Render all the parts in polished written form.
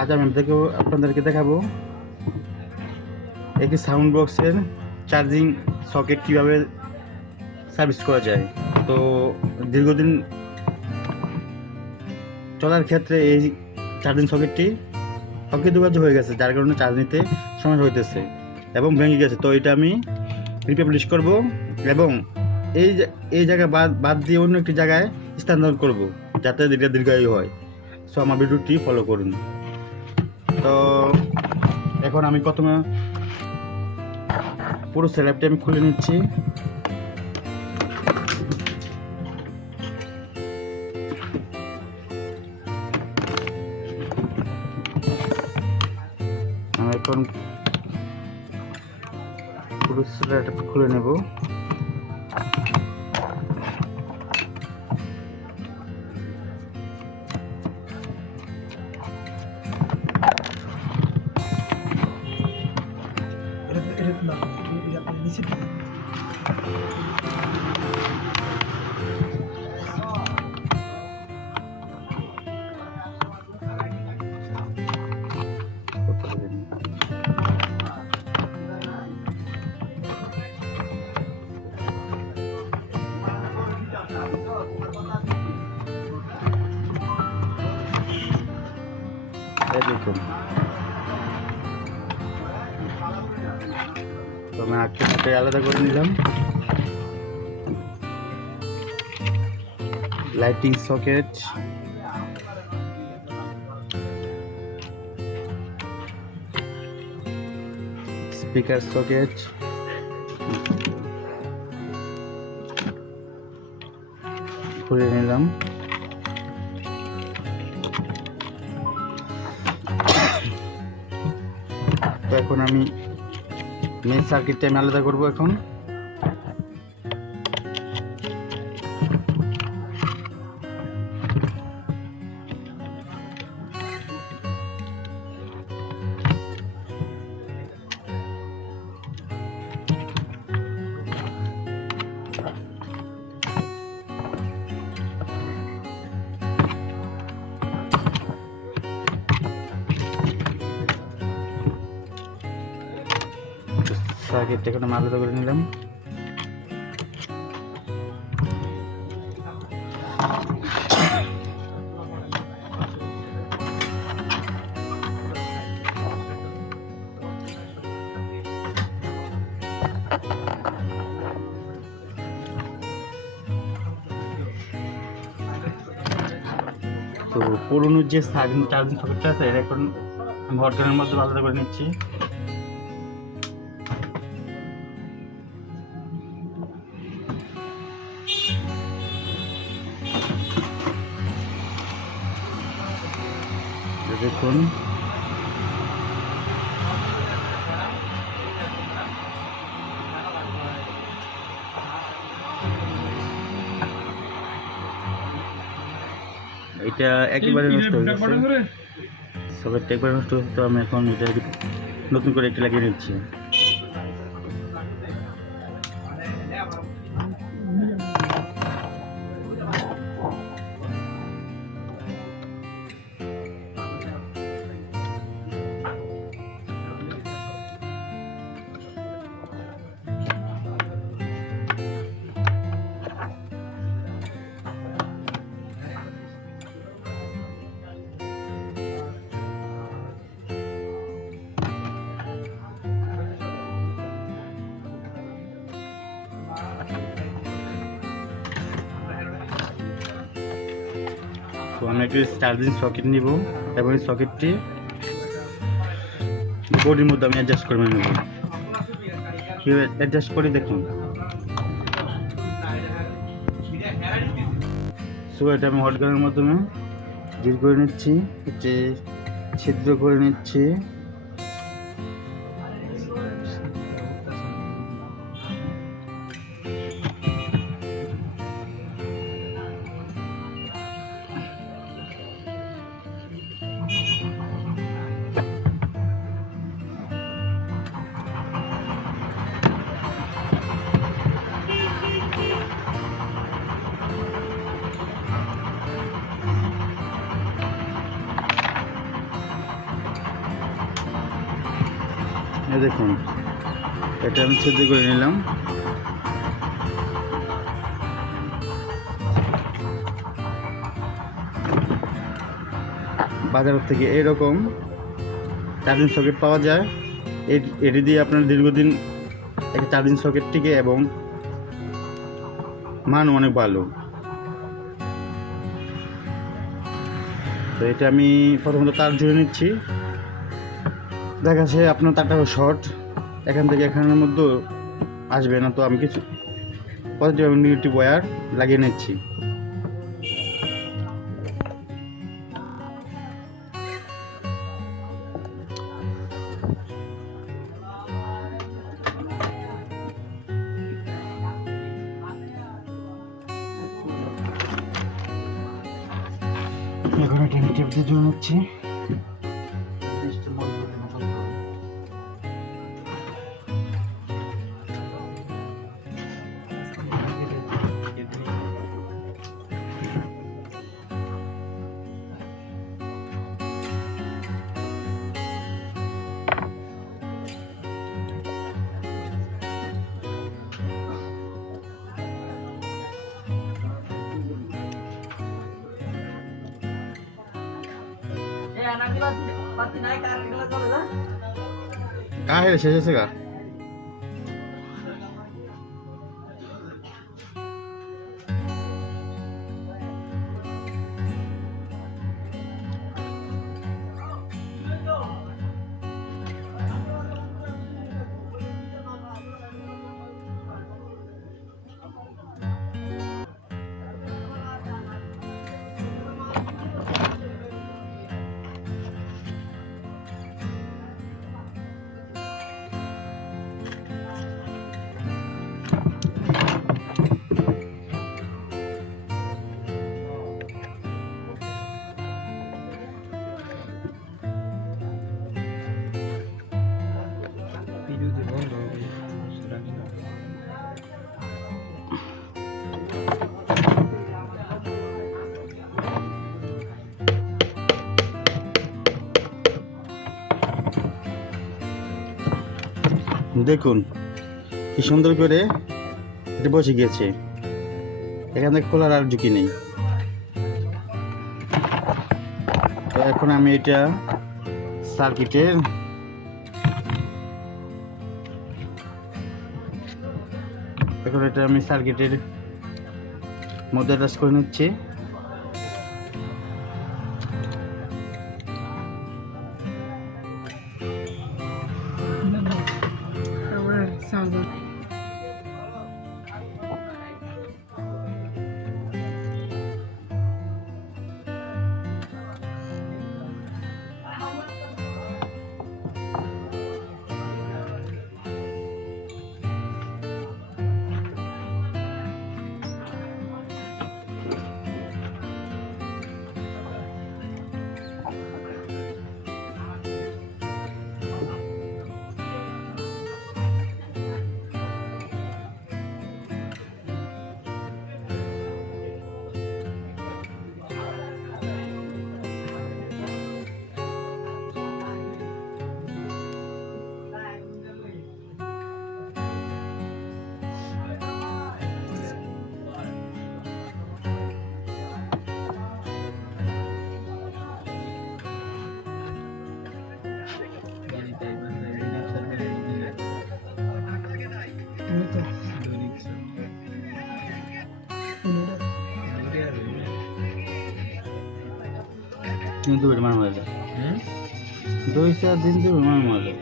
আজ আমি আপনাদেরকে দেখাবো একটি সাউন্ড বক্সের চার্জিং সকেট কীভাবে সার্ভিস করা যায়। তো দীর্ঘদিন চলার ক্ষেত্রে এই চার্জিং সকেটটি অকেতুকার্য হয়ে গেছে, যার কারণে চার্জ নিতে সমস্যা হইতেছে এবং ভেঙে গেছে। তো এটা আমি রিপ্লেস করব এবং এই জায়গায় বাদ দিয়ে অন্য একটি জায়গায় স্থানান্তর করব, যাতে এটা দীর্ঘায়ু হয়। সো আমার ভিডিওটি ফলো করুন। তো এখন আমি প্রথমে পুরো স্ল্যাবটি আমি খুলে নিচ্ছি। আমি এখন পুরো স্ল্যাবটা খুলে নেব। দেখুন, তো আমি আটকে আলাদা করে নিলাম। লাইটিং সকেট, স্পিকার সকেট, খুলে নিলাম। তো এখন আমি মেইন সার্কিটটা আমি আলাদা করবো। এখন সার্কিটটা এখন আমি আলাদা করে নিলাম। তো পুরোনো যে চার্জিং সকেটটা আছে এটা এখন ঘরটার মধ্যে আলাদা করে নিচ্ছি। দেখুন, এটা একেবারে নষ্ট হয়ে গেছে, সকেটটা একবারে নষ্ট হয়েছে। তো আমি এখন এটা নতুন করে একটি লাগিয়ে নিচ্ছি। তো আমি একটি চার্জিং সকেট নিব এবং এই সকেটটি বোর্ডের মধ্যে আমি অ্যাডজাস্ট করে নেব। কীভাবে অ্যাডজাস্ট করি দেখুন। সো এটা আমি হট গানের মাধ্যমে ডিল করে নিচ্ছি, এটি ছিদ্র করে নিচ্ছি। এই দেখুন, এটা আমি ছিদ্র করে নিলাম। বাজার থেকে এরকম চার্জিং সকেট পাওয়া যায়। এটি দিয়ে আপনার দীর্ঘদিন একটা চার্জিং সকেট টিকে এবং মান অনেক ভালো। তো এটা আমি প্রথমত তার জুড়ে নিচ্ছি। দেখা যাচ্ছে আপনার তারটা শর্ট, এখান থেকে এখানের মধ্যে আসবে না, তো আমি কিছু পজিটিভ এবং নেগেটিভ ওয়্যার লাগিয়ে নিচ্ছি। এখন এটা আমি টেপ দিয়ে জুড়ে নিচ্ছি। শেষ হয়েছে গা। দেখুন কি সুন্দর করে এটা বসে গিয়েছে, এখানে খোলার আর ঝুঁকি নেই। তো এখন আমি এটা সার্কিটের মধ্যে অ্যাটাচ করে নিচ্ছি। কিন্তু বের মারা যায়, 2-4 দিন দিয়ে মারা যায়।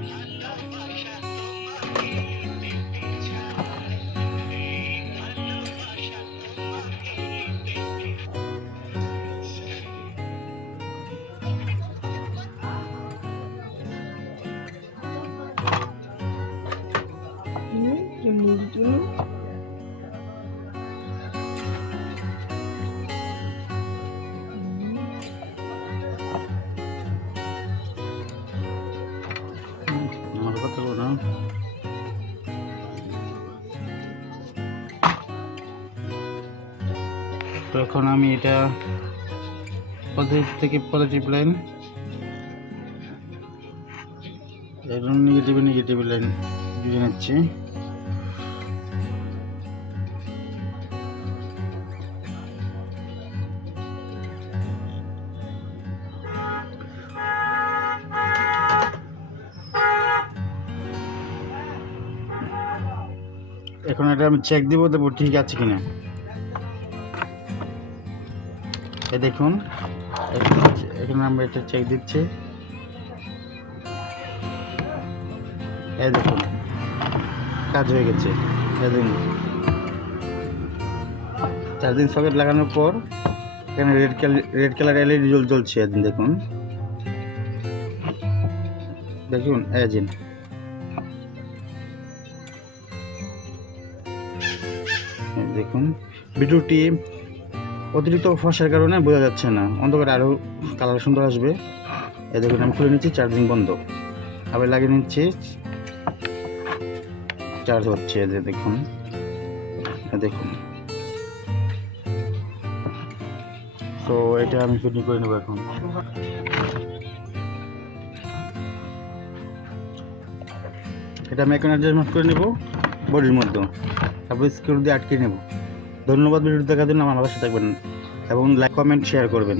আমার কথা বলো না। তো এখন আমি এটা পজিটিভ থেকে পজিটিভ লাইন এরকম নেগেটিভ লাইন জুড়ে নিচ্ছি। এখন এটা আমি চেক দিব, দেবো ঠিক আছে কিনা। এই দেখুন, এখন আমরা এটা চেক দিচ্ছি। এই দেখুন কাজ হয়ে গেছে। এই দেখুন চার্জিং সকেট লাগানোর পর এখানে রেড কালার এলইডি জ্বলছে। দেখুন দেখুন এজিন দেখুন। ভিডিওটি অতিরিক্ত ফসার কারণে বোঝা যাচ্ছে না, অন্ধকারে আরও কালার সুন্দর আসবে। এই দেখুন আমি খুলে নিচ্ছি, চার্জিং বন্ধ, আবার লাগিয়ে নিচ্ছি, চার্জ হচ্ছে। দেখুন দেখুন। তো এটা আমি ফিটিং করে নেবো। এখন এটা আমি এখন অ্যাডজাস্টমেন্ট করে নেব বডির মধ্যে, তারপর স্ক্রু দিয়ে আটকে নেব। ধন্যবাদ ভিডিও দেখার জন্য। আমার পাশে থাকবেন এবং লাইক কমেন্ট শেয়ার করবেন।